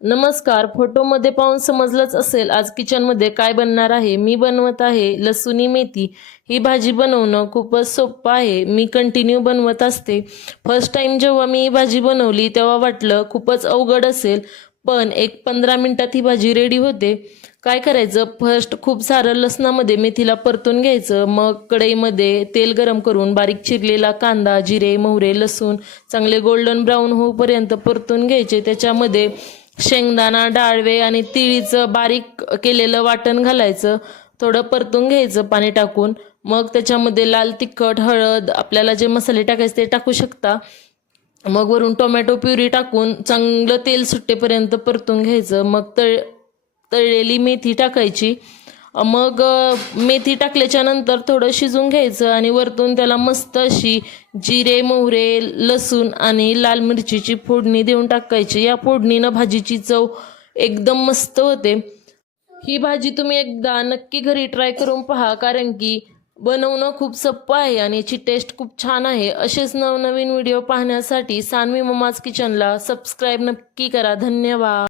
नमस्कार. फोटोमध्ये पाहून समजलंच असेल आज किचनमध्ये काय बनणार आहे. मी बनवत आहे लसुणी मेथी. ही भाजी बनवणं खूपच सोपं आहे. मी कंटिन्यू बनवत असते. फर्स्ट टाइम जेव्हा मी ही भाजी बनवली तेव्हा वाटलं खूपच अवघड असेल, पण एक 15 मिनिटात ही भाजी रेडी होते. काय करायचं, फर्स्ट खूप सारं लसणामध्ये मेथीला परतून घ्यायचं. मग कढईमध्ये तेल गरम करून बारीक चिरलेला कांदा, जिरे, मोहरे, लसूण चांगले गोल्डन ब्राऊन होईपर्यंत परतून घ्यायचे. त्याच्यामध्ये शेंगदाणा, डाळवे आणि तिळीचं बारीक केलेलं वाटण घालायचं. थोडं परतून घ्यायचं पाणी टाकून. मग त्याच्यामध्ये लाल तिखट, हळद, आपल्याला जे मसाले टाकायचे ते टाकू शकता. मग वरून टोमॅटो प्युरी टाकून चांगलं तेल सुट्टेपर्यंत परतून घ्यायचं. मग तळलेली मेथी टाकायची. मग मेथी टाकल्याच्या नंतर थोडं शिजून घ्यायचं आणि वरतून त्याला मस्त अशी जिरे, मोहरे, लसूण आणि लाल मिरचीची फोडणी देऊन टाकायची. या फोडणीनं भाजीची चव एकदम मस्त होते. ही भाजी तुम्ही एकदा नक्की घरी ट्राय करून पहा, कारण की बनवणं खूप सोपं आहे आणि याची टेस्ट खूप छान आहे. असेच नवनवीन व्हिडिओ पाहण्यासाठी सान्वी मम्माज किचनला सबस्क्राईब नक्की करा. धन्यवाद.